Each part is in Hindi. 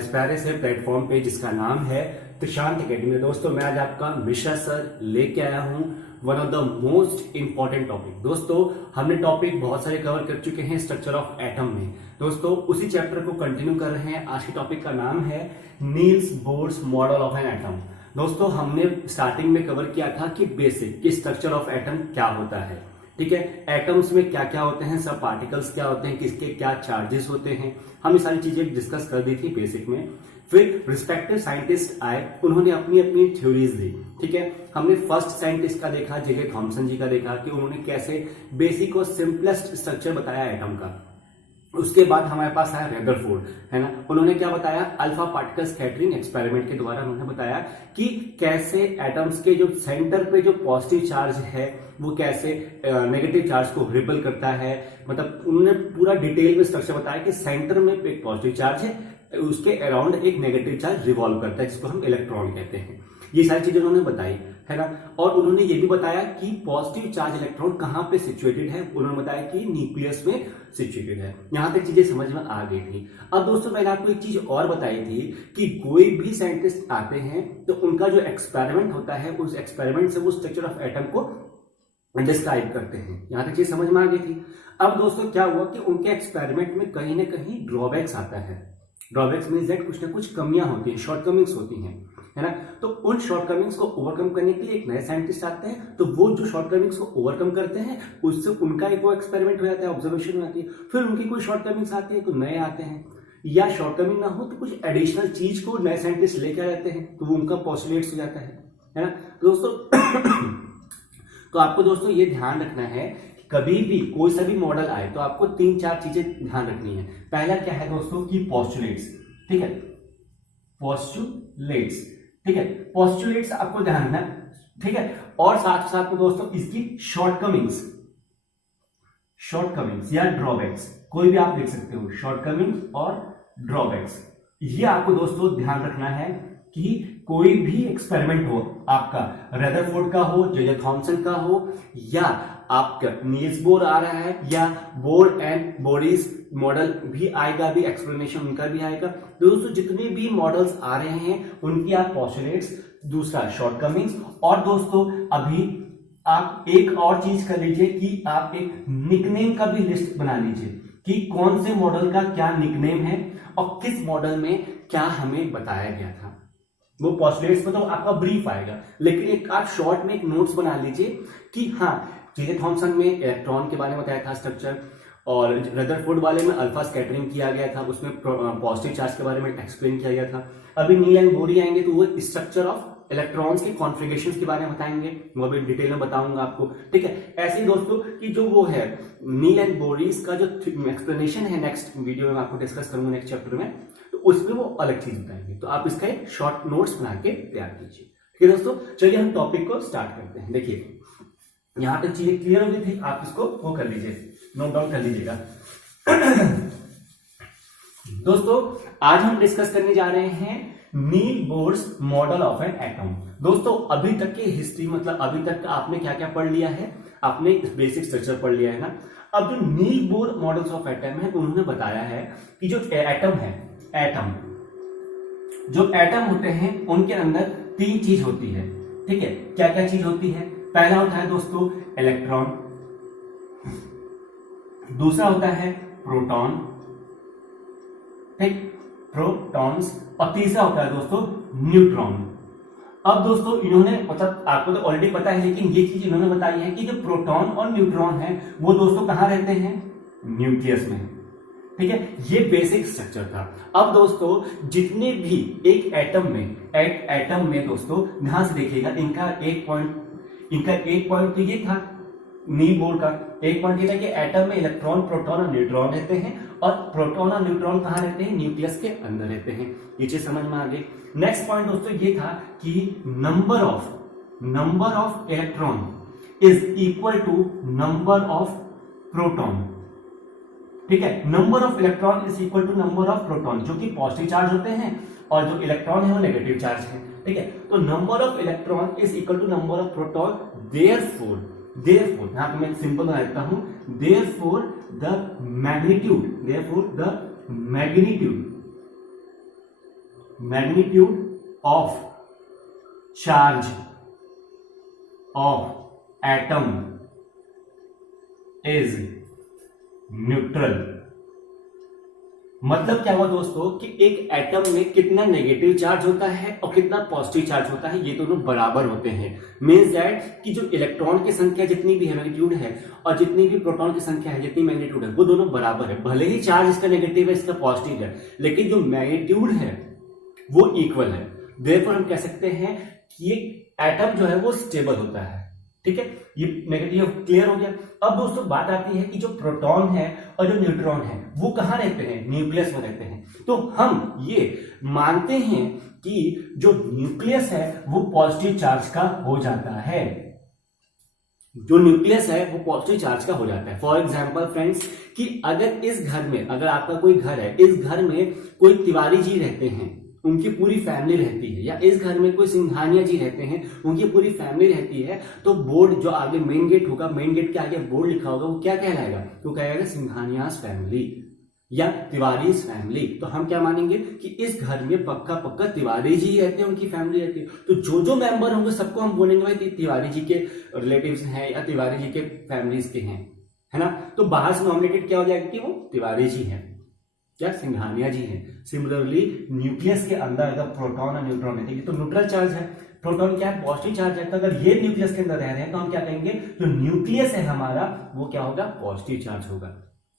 इस प्यारे से प्लेटफॉर्म पे जिसका नाम है प्रशांत एकेडमी। दोस्तों मैं आज आपका मिश्रा सर लेके आया हूँ one of the most important topic. दोस्तों हमने टॉपिक बहुत सारे कवर कर चुके हैं स्ट्रक्चर ऑफ एटम में। दोस्तों उसी चैप्टर को कंटिन्यू कर रहे हैं। आज के टॉपिक का नाम है Niels bourse model of an atom. दोस्तों हमने स्टार्टिंग में कवर किया था कि बेसिक कि स्ट्रक्चर ऑफ एटम क्या होता है, ठीक है, एटम्स में क्या क्या होते हैं, सब पार्टिकल्स क्या होते हैं, किसके क्या चार्जेस होते हैं, हम ये सारी चीजें डिस्कस कर दी थी बेसिक में। फिर रिस्पेक्टिव साइंटिस्ट आए, उन्होंने अपनी अपनी थ्योरीज दी, ठीक है। हमने फर्स्ट साइंटिस्ट का देखा, जे थॉमसन जी का देखा कि उन्होंने कैसे बेसिक और सिंपलेस्ट स्ट्रक्चर बताया एटम का। उसके बाद हमारे पास आया रदरफोर्ड, है ना, उन्होंने क्या बताया, अल्फा पार्टिकल स्कैटरिंग एक्सपेरिमेंट के द्वारा उन्होंने बताया कि कैसे एटम्स के जो सेंटर पे जो पॉजिटिव चार्ज है वो कैसे नेगेटिव चार्ज को रिपेल करता है। मतलब उन्होंने पूरा डिटेल में स्ट्रक्चर बताया कि सेंटर में एक पॉजिटिव चार्ज है, उसके अराउंड एक नेगेटिव चार्ज रिवॉल्व करता है जिसको हम इलेक्ट्रॉन कहते हैं। ये सारी चीजें उन्होंने बताई, है ना। और उन्होंने ये भी बताया कि पॉजिटिव चार्ज इलेक्ट्रॉन कहां पे सिचुएटेड है, उन्होंने बताया कि न्यूक्लियस में सिचुएटेड है। यहां तक चीजें समझ में आ गई थी। अब दोस्तों मैंने आपको एक चीज और बताई थी कि कोई भी साइंटिस्ट आते हैं तो उनका जो एक्सपेरिमेंट होता है उस एक्सपेरिमेंट से वो स्ट्रक्चर ऑफ एटम को डिस्क्राइब करते हैं। यहां तक चीज समझ में आ गई थी। अब दोस्तों क्या हुआ कि उनके एक्सपेरिमेंट में कहीं ना कहीं ड्रॉबैक्स आता है। ड्रॉबैक्स मीन्स दैट कुछ ना कुछ कमियां होती हैं, शॉर्टकमिंग्स होती हैं, है ना। तो उन शॉर्टकमिंग्स को ओवरकम करने के लिए एक नए साइंटिस्ट आते हैं, तो वो जो शॉर्टकमिंग्स को ओवरकम करते हैं उससे उनका एक वो एक्सपेरिमेंट हो जाता है, ऑब्जर्वेशन हो जाती है। फिर उनकी कोई शॉर्टकमिंग्स आती है तो नए आते हैं, या शॉर्टकमिंग ना हो तो कुछ एडिशनल चीज को नए साइंटिस्ट लेके आ जाते हैं, तो वो उनका पॉस्टुलेट्स हो जाता है ना। दोस्तों तो आपको दोस्तों ये ध्यान रखना है कि कभी भी कोई सा भी मॉडल आए तो आपको 3-4 चीजें ध्यान रखनी है। पहला क्या है दोस्तों कि पोस्टुलेट्स, ठीक है, पोस्टुलेट्स, ठीक है, पोस्टुलेट्स आपको ध्यान रखना, ठीक है। और साथ साथ में दोस्तों इसकी शॉर्टकमिंग्स या ड्रॉबैक्स, कोई भी आप देख सकते हो, शॉर्टकमिंग्स और ड्रॉबैक्स, ये आपको दोस्तों ध्यान रखना है कि कोई भी एक्सपेरिमेंट हो आपका, रदरफोर्ड का हो, जे थॉमसन का हो, या आपका नील्स बोर आ रहा है, या बोर एंड बोरिस मॉडल भी आएगा, भी एक्सप्लेनेशन उनका भी आएगा। दोस्तों जितने भी मॉडल्स आ रहे हैं उनकी आप पोस्टुलेट्स, दूसरा शॉर्टकमिंग्स, और दोस्तों अभी आप एक और चीज कर लीजिए कि आप एक निकनेम का भी लिस्ट बना लीजिए कि कौन से मॉडल का क्या निकनेम है और किस मॉडल में क्या हमें बताया गया था। वो पोस्टुलेट्स में तो आपका ब्रीफ आएगा, लेकिन एक आप शॉर्ट में एक नोट्स बना लीजिए कि हाँ, जे थॉमसन में इलेक्ट्रॉन के बारे में बताया था स्ट्रक्चर, और रदरफोर्ड वाले में अल्फा स्कैटरिंग किया गया था, उसमें पॉजिटिव चार्ज के बारे में एक्सप्लेन किया गया था। अभी नील एंड बोरी आएंगे तो वो स्ट्रक्चर ऑफ इलेक्ट्रॉन्स के कॉन्फ़िगरेशंस के बारे में बताएंगे, वो भी डिटेल में बताऊंगा आपको, ठीक है। ऐसे ही दोस्तों कि जो वो है नील एंड बोरीस का जो एक्सप्लेनेशन है नेक्स्ट वीडियो में आपको डिस्कस करूंगा नेक्स्ट चैप्टर में, तो उसमें वो अलग चीज बताएंगे। तो आप इसका एक शॉर्ट नोट्स बना के तैयार कीजिए, ठीक है दोस्तों। चलिए हम टॉपिक को स्टार्ट करते हैं। देखिए यहां तक चीजें क्लियर हो गई थी, आप इसको वो कर लीजिए, नोट डाउन कर लीजिएगा। दोस्तों आज हम डिस्कस करने जा रहे हैं Niels Bohr's model of an atom. दोस्तों अभी तक की हिस्ट्री, मतलब अभी तक आपने क्या क्या पढ़ लिया है, आपने बेसिक स्ट्रक्चर पढ़ लिया है ना। अब जो Niels Bohr models of atom है उन्होंने बताया है कि जो एटम है, जो एटम होते हैं उनके अंदर 3 चीज होती है, ठीक है। क्या क्या चीज होती है? पहला होता है दोस्तों इलेक्ट्रॉन, दूसरा होता है प्रोटॉन, ठीक, प्रोटॉन्स, और तीसरा होता है दोस्तों न्यूट्रॉन। अब दोस्तों इन्होंने, मतलब आपको तो ऑलरेडी पता है, लेकिन ये चीज इन्होंने बताई है कि जो प्रोटॉन और न्यूट्रॉन है वो दोस्तों कहां रहते हैं? न्यूक्लियस में, ठीक है। ये बेसिक स्ट्रक्चर था। अब दोस्तों जितने भी एक एटम में दोस्तों ध्यान से देखिएगा, इनका एक पॉइंट तो ये था नील बोर का, एक पॉइंट ये था कि एटम में इलेक्ट्रॉन, प्रोटॉन और न्यूट्रॉन रहते हैं, और प्रोटॉन और न्यूट्रॉन कहां रहते हैं? न्यूक्लियस के अंदर रहते हैं। ये चीज समझ में आ गई। नेक्स्ट पॉइंट दोस्तों ये था कि number of electron is equal to number of proton, ठीक है। Number of electron is equal to number of proton, जो कि पॉजिटिव चार्ज होते हैं, और जो इलेक्ट्रॉन है वो नेगेटिव चार्ज है, ठीक है। तो number of electron is equal to number of proton, therefore यहां पे मैं सिंपल बना देता हूं, therefore the magnitude magnitude of charge of atom is neutral. मतलब क्या हुआ दोस्तों कि एक एटम में कितना नेगेटिव चार्ज होता है और कितना पॉजिटिव चार्ज होता है, ये दोनों बराबर होते हैं। मींस दैट कि जो इलेक्ट्रॉन की संख्या जितनी भी है मैग्नीट्यूड है और जितनी भी प्रोटॉन की संख्या है जितनी मैग्नीट्यूड है वो दोनों बराबर है। भले ही चार्ज इसका नेगेटिव है इसका पॉजिटिव है, लेकिन जो मैग्नीट्यूड है वो इक्वल है। देयरफॉर हम कह सकते हैं कि एक एटम जो है वो स्टेबल होता है। ठीक है, ये नेगेटिव क्लियर हो गया। अब दोस्तों बात आती है कि जो प्रोटॉन है और जो न्यूट्रॉन है वो कहां रहते हैं, न्यूक्लियस में रहते हैं। तो हम ये मानते हैं कि जो न्यूक्लियस है वो पॉजिटिव चार्ज का हो जाता है। जो न्यूक्लियस है वो पॉजिटिव चार्ज का हो जाता है। फॉर एग्जाम्पल फ्रेंड्स, कि अगर इस घर में, अगर आपका कोई घर है, इस घर में कोई तिवारी जी रहते हैं, उनकी पूरी फैमिली रहती है, या इस घर में कोई सिंघानिया जी रहते हैं, उनकी पूरी फैमिली रहती है, तो बोर्ड जो आगे मेन गेट होगा, मेन गेट के आगे बोर्ड लिखा होगा, वो क्या कहलाएगा, तो कहेगा सिंघानियाज फैमिली या तिवारी फैमिली। तो हम क्या मानेंगे कि इस घर में पक्का पक्का तिवारी जी रहते हैं, उनकी फैमिली रहती है। तो जो जो मेंबर होंगे सबको हम बोलेंगे भाई तिवारी जी के रिलेटिव्स हैं या तिवारी जी के फैमिलीज के हैं, है ना। तो बाहर से नॉमिनेटेड क्या हो जाएगा कि वो तिवारी जी हैं, क्या सिंघानिया जी हैं। सिमिलरली न्यूक्लियस के अंदर अगर प्रोटॉन और न्यूट्रॉन रहते हैं तो न्यूट्रल चार्ज है, प्रोटॉन क्या है, पॉजिटिव चार्ज है। तो अगर ये न्यूक्लियस के अंदर रह रहे हैं तो हम क्या कहेंगे, जो न्यूक्लियस है हमारा वो क्या होगा, पॉजिटिव चार्ज होगा।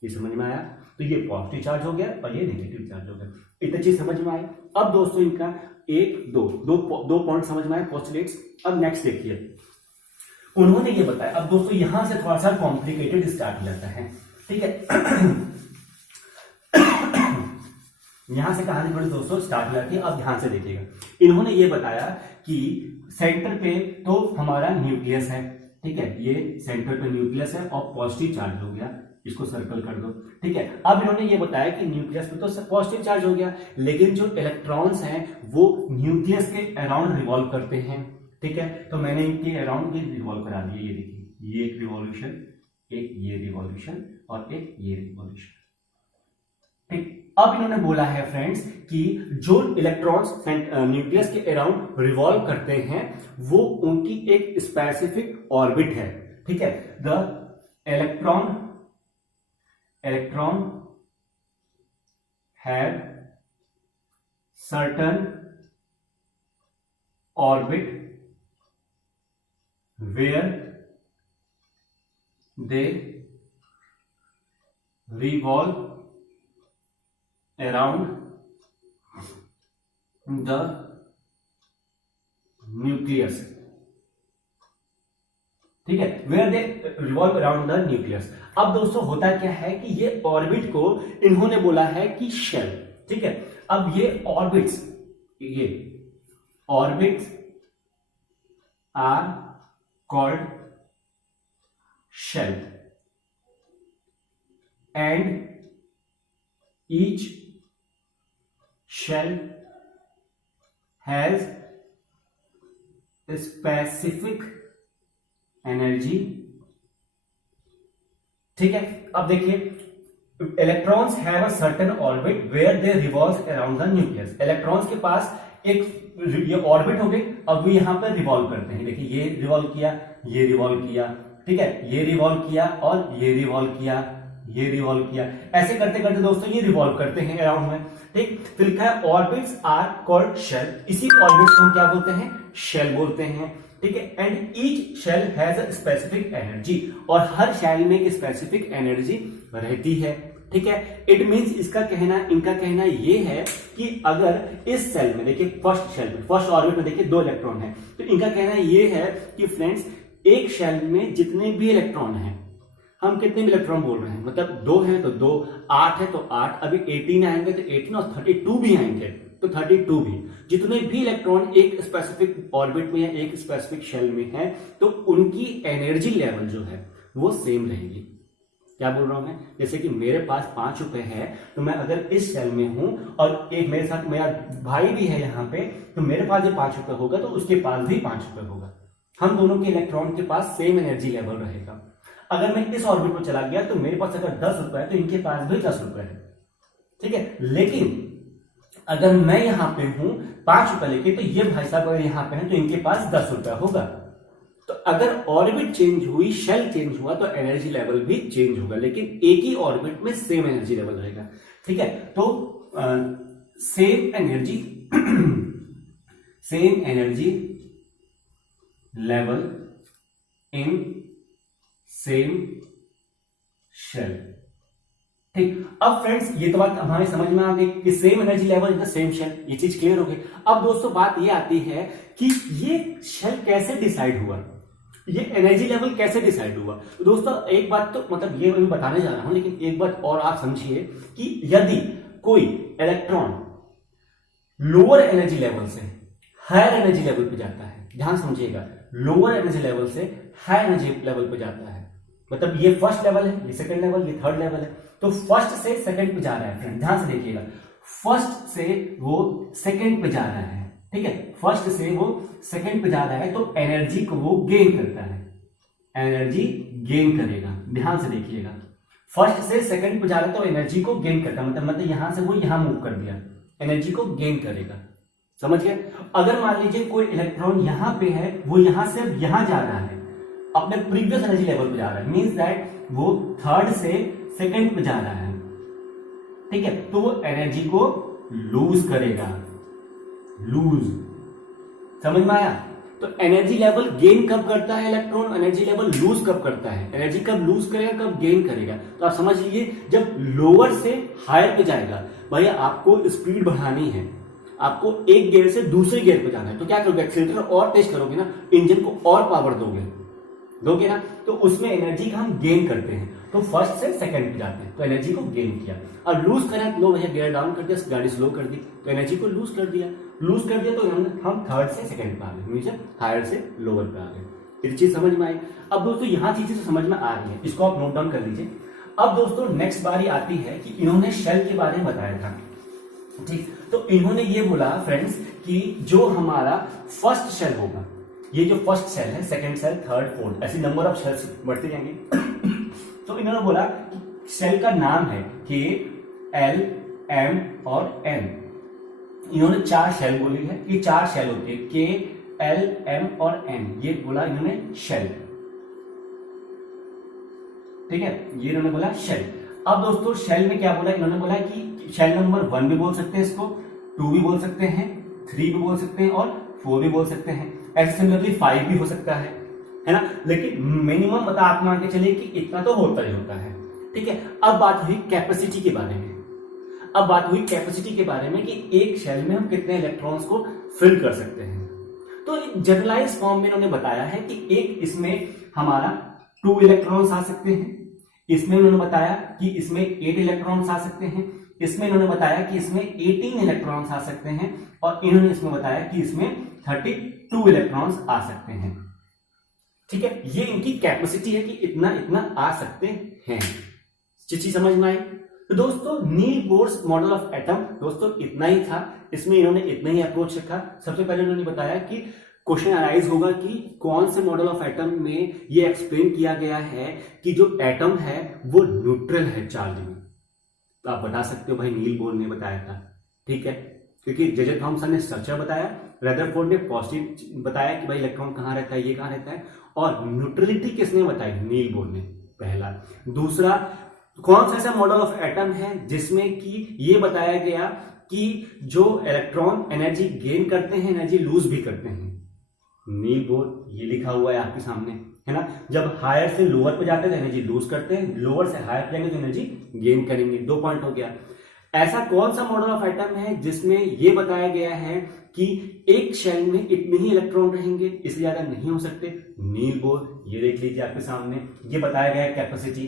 ये समझ में आया। तो ये पॉजिटिव चार्ज हो गया और ये नेगेटिव चार्ज हो गया। इतनी चीज समझ में आई। अब दोस्तों इनका एक दो पॉइंट समझ में आए, पोस्टुलेट्स। अब नेक्स्ट देखिए, उन्होंने ये बताया। अब दोस्तों यहां से थोड़ा सा कॉम्प्लिकेटेड स्टार्ट हो जाता है। ठीक है, यहां से कहानी थोड़ी दोस्तों स्टार्ट हो जाती है। अब ध्यान से देखिएगा, इन्होंने ये बताया कि सेंटर पे तो हमारा न्यूक्लियस है। ठीक है, ये सेंटर पे न्यूक्लियस है और पॉजिटिव चार्ज हो गया, इसको सर्कल कर दो। ठीक है, अब इन्होंने ये बताया कि न्यूक्लियस पे तो पॉजिटिव चार्ज हो गया, लेकिन जो इलेक्ट्रॉन्स हैं वो न्यूक्लियस के अराउंड रिवॉल्व करते हैं। ठीक है, तो मैंने इनके अराउंड ये रिवॉल्व करा दिए। ये देखिए, ये एक रिवॉल्यूशन, एक ये रिवॉल्यूशन और एक ये रिवॉल्यूशन। ठीक, अब इन्होंने बोला है फ्रेंड्स कि जो इलेक्ट्रॉन्स न्यूक्लियस के अराउंड रिवॉल्व करते हैं वो उनकी एक स्पेसिफिक ऑर्बिट है। ठीक है, the electron have certain orbit where they revolve around the nucleus। ठीक है, where they revolve around the nucleus। अब दोस्तों होता क्या है कि ये ऑर्बिट को इन्होंने बोला है कि शेल। ठीक है, अब ये orbits are called shell and each shell has a specific energy। ठीक है, अब देखिए, electrons have a certain orbit where they revolve around the nucleus. Electrons के पास एक ये ऑर्बिट हो गई, अब वो यहां पर रिवॉल्व करते हैं। देखिए, ये रिवॉल्व किया, ये रिवॉल्व किया, ठीक है, ये रिवॉल्व किया और ये रिवॉल्व किया, ये रिवॉल्व किया। ऐसे करते करते दोस्तों ये रिवॉल्व करते हैं अराउंड में। ठीक, फिर लिखा है ऑर्बिट्स आर कॉल्ड शेल। इसी ऑर्बिट्स को हम क्या बोलते हैं, शेल बोलते हैं। ठीक है, and each shell has a specific energy, और हर शेल में एक स्पेसिफिक एनर्जी रहती है। ठीक है, इट मींस इनका कहना ये है कि अगर इस सेल में देखिए, फर्स्ट ऑर्बिट में देखिए 2 इलेक्ट्रॉन है, तो इनका कहना ये है कि फ्रेंड्स एक शेल में जितने भी इलेक्ट्रॉन हैं, हम कितने भी इलेक्ट्रॉन बोल रहे हैं, मतलब 2 है तो 2, 8 है तो 8, अभी 18 आएंगे तो 18 और 32 भी आएंगे तो 32 भी, जितने भी इलेक्ट्रॉन एक स्पेसिफिक ऑर्बिट में या एक स्पेसिफिक शेल में है तो उनकी एनर्जी लेवल जो है वो सेम रहेगी। क्या बोल रहा हूं मैं, जैसे कि मेरे पास 5 रुपए है, तो मैं अगर इस सेल में हूं और एक मेरे साथ मेरा भाई भी है यहाँ पे, तो मेरे पास जो 5 रुपए होगा तो उसके पास भी 5 रुपए होगा। हम दोनों के इलेक्ट्रॉन के पास सेम एनर्जी लेवल रहेगा। अगर मैं इस ऑर्बिट में चला गया तो मेरे पास अगर 10 रुपए है तो इनके पास भी 10 रुपए है। ठीक है, लेकिन अगर मैं यहां पे हूं 5 रुपए लेके, तो ये भाई साहब अगर यहां पे हैं तो इनके पास 10 रुपया होगा। तो अगर ऑर्बिट चेंज हुई, शेल चेंज हुआ, तो एनर्जी लेवल भी चेंज होगा, लेकिन एक ही ऑर्बिट में सेम एनर्जी लेवल रहेगा। ठीक है, तो same energy level in same shell. ठीक, अब फ्रेंड्स ये तो बात हमारी समझ में आ गई कि same energy level in the same shell, ये चीज क्लियर हो गई। अब दोस्तों बात ये आती है कि ये शेल कैसे डिसाइड हुआ, ये एनर्जी लेवल कैसे डिसाइड हुआ। तो दोस्तों एक बात तो मतलब ये मैं बताने जा रहा हूं, लेकिन एक बात और आप समझिए कि यदि कोई इलेक्ट्रॉन लोअर एनर्जी लेवल से हायर एनर्जी लेवल पे जाता है, ध्यान समझिएगा, लोअर एनर्जी लेवल से हायर एनर्जी लेवल पे जाता है, मतलब ये फर्स्ट लेवल है, ये सेकंड लेवल, ये थर्ड लेवल है, तो फर्स्ट से सेकंड पे जा रहा है फ्रेंड, ध्यान से देखिएगा, फर्स्ट से वो सेकंड पे जा रहा है। ठीक है, फर्स्ट से वो सेकंड पे जा रहा है, तो एनर्जी को वो गेन करता है, एनर्जी गेन करेगा। ध्यान से देखिएगा, फर्स्ट से सेकंड पे जा रहा है तो एनर्जी को गेन करता है, मतलब यहां से वो यहां मूव कर दिया, एनर्जी को गेन करेगा। समझ गए। अगर मान लीजिए कोई इलेक्ट्रॉन यहां पे है, वो यहां से यहां जा रहा है, अपने प्रीवियस एनर्जी लेवल पे जा रहा है, मींस दैट वो थर्ड से सेकंड पे जा रहा है। ठीक है, तो वो एनर्जी को लूज करेगा, लूज। समझ में आया। तो एनर्जी लेवल गेन कब करता है इलेक्ट्रॉन, एनर्जी लेवल लूज कब करता है, एनर्जी कब लूज करेगा, कब गेन करेगा। तो आप समझ लीजिए जब लोअर से हायर पे जाएगा, भैया आपको स्पीड बढ़ानी है, आपको एक गियर से दूसरे गियर पे जाना है, तो क्या करोगे, एक्सीलरेटर और तेज करोगे ना, इंजन को और पावर दोगे ना, तो उसमें एनर्जी का हम गेन करते हैं। तो फर्स्ट से सेकंड पे जाते हैं, तो एनर्जी को गेन किया। और लूज करें, लो भैया गियर डाउन कर दिया, गाड़ी स्लो कर दी, तो एनर्जी को लूज कर दिया, तो हम थर्ड से सेकंड पे आ गए, मींस हायर से लोअर पे आ गए। ये चीज समझ में आई। अब दोस्तों यहाँ चीजें तो समझ में आ रही है, इसको आप नोट डाउन कर लीजिए। अब दोस्तों नेक्स्ट बारी आती है कि इन्होंने शेल के बारे में बताया था। ठीक, तो इन्होंने ये बोला फ्रेंड्स कि जो हमारा फर्स्ट शेल होगा, ये जो फर्स्ट शेल है, सेकंड शेल, थर्ड, फोर्थ, ऐसी नंबर ऑफ शेल्स बढ़ते जाएंगे। तो इन्होंने बोला कि शेल का नाम है के, एल, एम और एन। इन्होंने 4 शेल बोली है कि 4 शेल होती है, के, एल, एम और एन, ये बोला इन्होंने शेल। ठीक है, ये इन्होंने बोला शेल। अब दोस्तों शेल में क्या बोला, इन्होंने बोला कि शेल नंबर 1 भी बोल सकते हैं इसको, 2 भी बोल सकते हैं, 3 भी बोल सकते हैं और 4 भी बोल सकते हैं। ऐसे सिमिलरली 5 भी हो सकता है ना, लेकिन मिनिमम बता आप मान के चलिए कि इतना तो होता ही होता है। ठीक है, अब बात हुई कैपेसिटी के बारे में। अब बात हुई कैपेसिटी के बारे में कि एक शेल में हम कितने इलेक्ट्रॉन्स को फिल कर सकते हैं। तो जनरलाइज फॉर्म में इन्होंने बताया है कि एक इसमें हमारा 2 इलेक्ट्रॉन्स आ सकते हैं, इसमें उन्होंने बताया कि इसमें 8 इलेक्ट्रॉन्स आ सकते हैं, इसमें इन्होंने बताया कि इसमें 18 इलेक्ट्रॉन्स आ सकते हैं, और इन्होंने इसमें बताया कि इसमें 32 इलेक्ट्रॉन्स आ सकते हैं। ठीक है, ये इनकी कैपेसिटी है कि इतना इतना आ सकते हैं। चीज समझ में आई। तो दोस्तों नील बोर्स मॉडल ऑफ एटम दोस्तों इतना ही था, इसमें इन्होंने इतना ही अप्रोच रखा। सबसे पहले उन्होंने बताया कि क्वेश्चन अराइज होगा कि कौन से मॉडल ऑफ एटम में ये एक्सप्लेन किया गया है कि जो एटम है वो न्यूट्रल है चार्ज में। तो आप बता सकते हो भाई नील बोर ने बताया था। ठीक है, क्योंकि जे थॉमसन ने स्ट्रक्चर बताया, रदरफोर्ड ने पॉजिटिव बताया कि भाई इलेक्ट्रॉन कहां रहता है, ये कहां रहता है, और न्यूट्रलिटी किसने बताई, नील बोर ने, पहला। दूसरा, कौन सा ऐसा मॉडल ऑफ एटम है जिसमें कि ये बताया गया कि जो इलेक्ट्रॉन एनर्जी गेन करते हैं, एनर्जी लूज भी करते हैं, नील बोर। ये लिखा हुआ है आपके सामने, है ना। जब हायर से लोअर पे जाते हैं तो एनर्जी लूज करते हैं, लोअर से हायर पे जाएंगे तो एनर्जी गेन करेंगे। 2 पॉइंट हो गया। ऐसा कौन सा मॉडल ऑफ एटम है जिसमें यह बताया गया है कि एक शेल में इतने ही इलेक्ट्रॉन रहेंगे, इससे ज्यादा नहीं हो सकते, नील बोर। ये देख लीजिए आपके सामने, ये बताया गया है कैपेसिटी,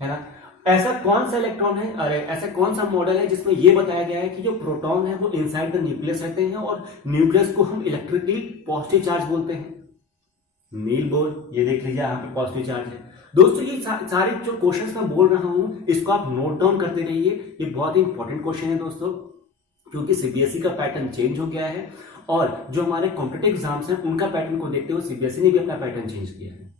है ना। ऐसा कौन सा इलेक्ट्रॉन है, अरे ऐसा कौन सा मॉडल है जिसमें यह बताया गया है कि जो प्रोटॉन है वो इनसाइड द न्यूक्लियस रहते हैं और न्यूक्लियस को हम इलेक्ट्रिकली पॉजिटिव चार्ज बोलते हैं, नील बोर। ये देख लीजिए यहाँ पे पॉजिटिव चार्ज है। दोस्तों ये सारे जो क्वेश्चंस मैं बोल रहा हूं इसको आप नोट डाउन करते रहिए, ये बहुत ही इंपॉर्टेंट क्वेश्चन है दोस्तों, क्योंकि सीबीएसई का पैटर्न चेंज हो गया है और जो हमारे कॉम्पिटिटिव एग्जाम्स हैं उनका पैटर्न को देखते हुए सीबीएसई ने भी अपना पैटर्न चेंज किया है।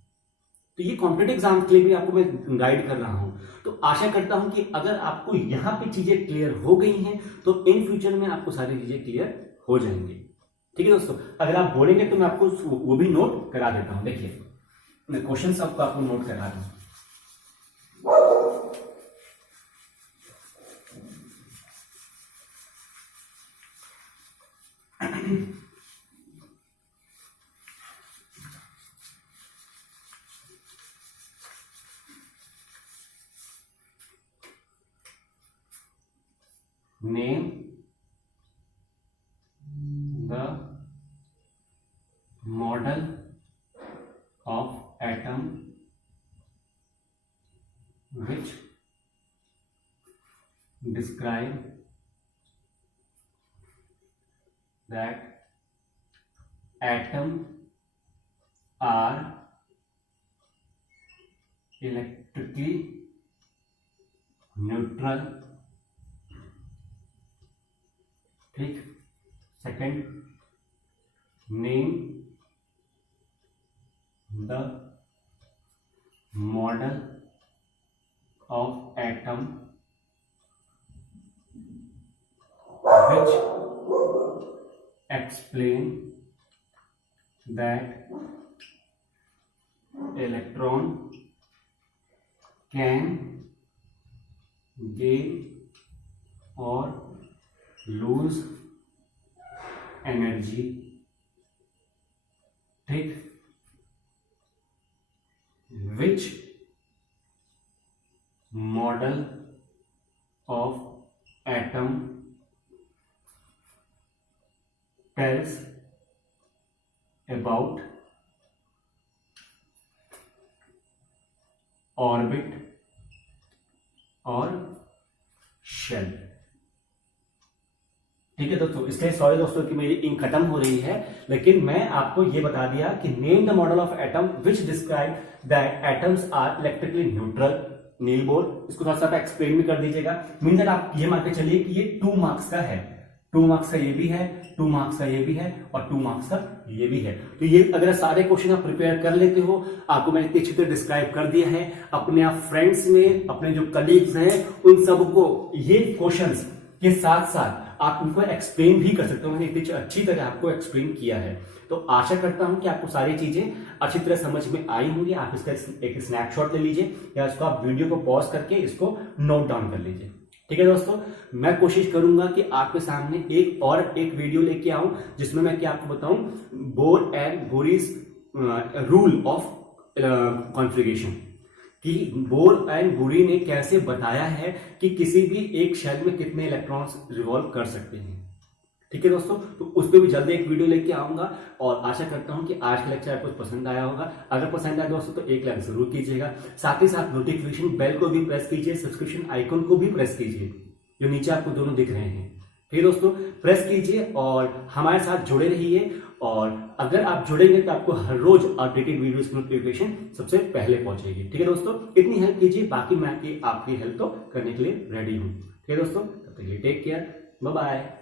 तो ये कॉम्पिटेटिव एग्जाम के लिए भी आपको मैं गाइड कर रहा हूं। तो आशा करता हूं कि अगर आपको यहां पे चीजें क्लियर हो गई हैं तो इन फ्यूचर में आपको सारी चीजें क्लियर हो जाएंगी। ठीक है दोस्तों, अगर आप बोलेंगे तो मैं आपको वो भी नोट करा देता हूं। देखिए मैं क्वेश्चन सबको आपको नोट करा दूं। Name the model of atom which describe that atom are electrically neutral। ठीक, second, name the model of atom which explain that electron can gain or lose energy। ठीक, which model of atom tells about orbit और शेल। ठीक है दोस्तों, इसलिए सॉरी दोस्तों कि मेरी इंक खत्म हो रही है, लेकिन मैं आपको यह बता दिया कि name the model of atom which describe that atoms are electrically neutral. Niels Bohr, इसको थोड़ा सा आप एक्सप्लेन भी कर दीजिएगा। मीन दैट आप ये मान के चलिए कि ये 2 मार्क्स का है, 2 मार्क्स का ये भी है, 2 मार्क्स का ये भी है और 2 मार्क्स का ये भी है। तो ये अगर सारे क्वेश्चन आप प्रिपेयर कर लेते हो, आपको मैंने इतनी अच्छी तरह डिस्क्राइब कर दिया है, अपने आप फ्रेंड्स में, अपने जो कलीग्स हैं उन सबको ये क्वेश्चंस के साथ साथ आप उनको एक्सप्लेन भी कर सकते हो। मैंने इतनी अच्छी तरह आपको एक्सप्लेन किया है। तो आशा करता हूं कि आपको सारी चीजें अच्छी तरह समझ में आई होंगी। आप इसका एक स्नैपशॉट ले लीजिए या इसको आप वीडियो को पॉज करके इसको नोट डाउन कर लीजिए। ठीक है दोस्तों, मैं कोशिश करूंगा कि आपके सामने एक वीडियो लेके आऊं जिसमें मैं क्या आपको बताऊं bore and Boris rule of configuration, कि बोर एंड बुरी ने कैसे बताया है कि किसी भी एक शेल में कितने इलेक्ट्रॉन्स रिवॉल्व कर सकते हैं। ठीक है दोस्तों, तो उस पर भी जल्दी एक वीडियो लेके आऊंगा और आशा करता हूं कि आज का लेक्चर आपको पसंद आया होगा। अगर पसंद आया दोस्तों तो एक लाइक जरूर कीजिएगा, साथ ही साथ नोटिफिकेशन बेल को भी प्रेस कीजिए, सब्सक्रिप्शन आइकन को भी प्रेस कीजिए जो नीचे आपको दोनों दिख रहे हैं। ठीक है दोस्तों, प्रेस कीजिए और हमारे साथ जुड़े रहिए। और अगर आप जुड़ेंगे तो आपको हर रोज अपडेटेड वीडियोस की नोटिफिकेशन सबसे पहले पहुंचेगी। ठीक है दोस्तों, इतनी हेल्प कीजिए, बाकी मैं आपकी हेल्प तो करने के लिए रेडी हूं। ठीक है दोस्तों, तब तक के लिए टेक केयर, बाय बाय।